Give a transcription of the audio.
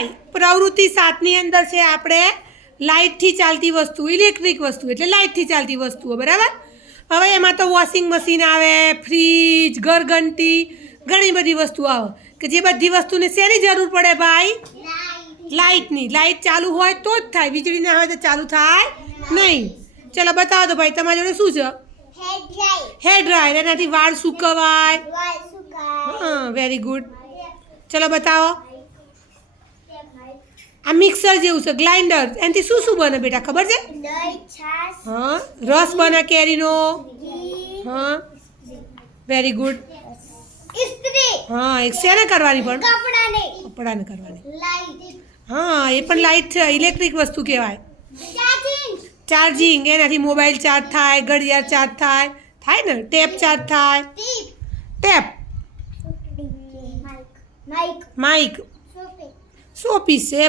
ભાઈ પ્રવૃત્તિ સાતની અંદર છે આપણે લાઇટથી ચાલતી વસ્તુ ઇલેક્ટ્રિક વસ્તુ એટલે લાઇટથી ચાલતી વસ્તુઓ બરાબર? હવે એમાં તો વોશિંગ મશીન આવે ફ્રીજ ઘરઘંટી ઘણી બધી વસ્તુ આવે. કે જે બધી વસ્તુને શેની જરૂર પડે ભાઈ? લાઇટની. લાઇટ ચાલુ હોય તો જ થાય. વીજળી ના હોય તો ચાલુ થાય નહીં. ચલો બતાવો તો ભાઈ તમારી જોડે શું છે? હેર ડ્રાયર એનાથી વાળ સુકવાય. હા વેરી ગુડ ચલો બતાવો. આ મિક્સર જેવું છે ગ્રાઇન્ડર એનાથી શું શું બને બેટા ખબર છે હા રસ બને કેરીનો હા વેરી ગુડ હા એક શેને કરવાની પણ કપડાને કરવાની હા એ પણ લાઇટ છે ઇલેક્ટ્રિક વસ્તુ કહેવાય ચાર્જિંગ એનાથી મોબાઈલ ચાર્જ થાય ઘડિયાળ ચાર્જ થાય થાય ને ટેપ ચાર્જ થાય ટેપ માઇક માઇક સો પીસ છે